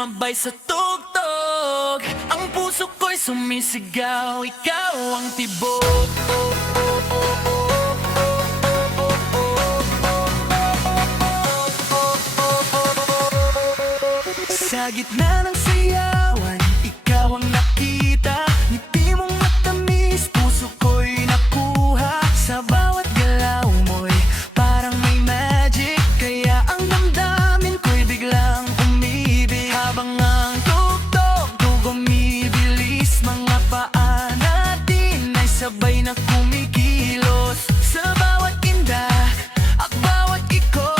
sumabay sa tugtog. Ang puso ko'y sumisigaw, ikaw ang tibok. Sa gitna ng sayawan, ikaw ang nakita. Ngiti mong matamis, puso ko'y nakuha. Sa bawat galaw mo'y parang may magic. Kaya ang damdamin ko'y biglang umibig. Habang ang tugtog gumibilis, mga paa natin ay sabay na kumikilos. Sa bawat indah at bawat iko,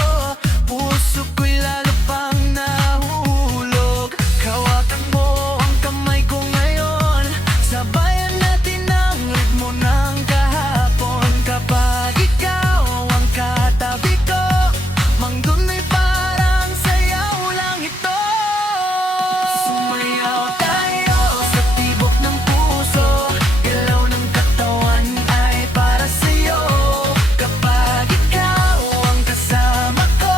puso ko'y lalo pang nahulog. Hawakan mo ang kamay ko ngayon, sabayan natin ang ritmo ng kahapon. Kapag ikaw ang katabi ko, manggunay parang sayaw lang ito. Sumayaw tayo sa tibok ng puso, galaw ng katawan ay para sa'yo. Kapag ikaw ang kasama ko,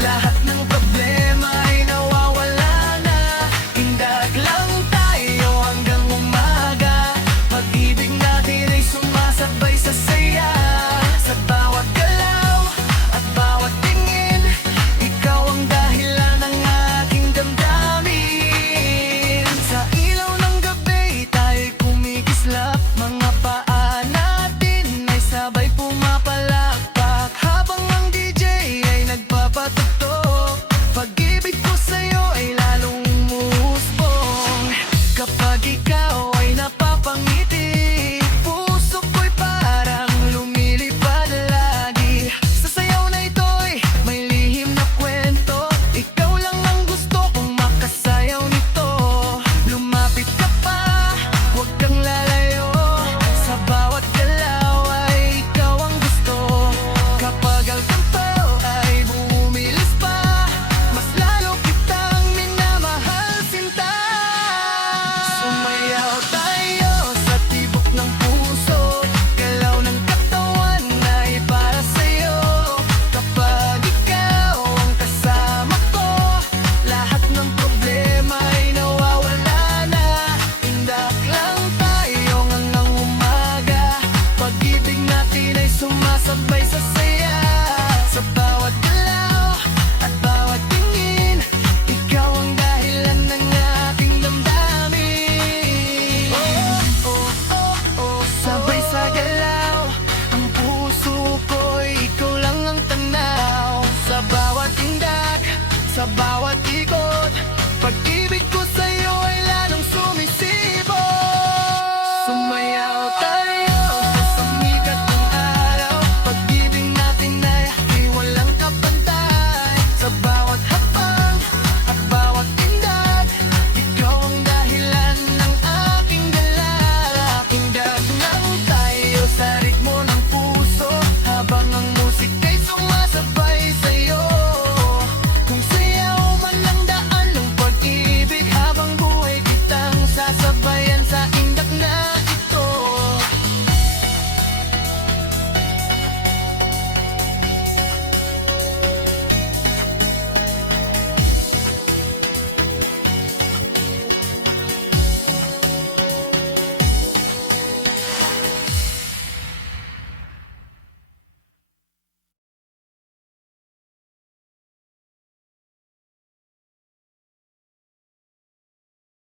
lahat ng problema ay nawawala na. Indag lang tayo hanggang umaga, pag-ibig natin ay sumasabay sa saya. Sa bawat galaw at bawat tingin, ikaw ang dahilan ng aking damdamin. Sa ilaw ng gabi tayo'y kumikislap, mga paa natin ay sabay pumapalakpak. Habang ang DJ ay nagpapatugtog, pag-ibig ko sa'yo ay lalong umusbong. Kapag ikaw ay napapangiti, puso ko'y parang lumilipad lagi. Sa sayaw na ito'y may lihim na kwento, ikaw lang ang gusto kong makasayaw nito. Lumapit ka pa, huwag kang lalayo, sa bawat galaw ay ikaw ang gusto. Kapag ang tempo ay bumilis pa, mas lalo kitang minamahal, sinta. Sumayaw tayo sa tibok ng puso, galaw ng katawan ay para sa'yo. Kapag ikaw ang kasama ko, lahat ng problema ay nawawala na. Indak lang tayo hanggang umaga, pag-ibig natin ay sumasabay sa saya. Sa bawat galaw at bawat tingin, ikaw ang dahilan ng aking damdamin. Oh, oh, oh, sabay sa galaw, ang puso ko'y ikaw lang ang tanaw. Sa bawat tindak, sa bawat ikot,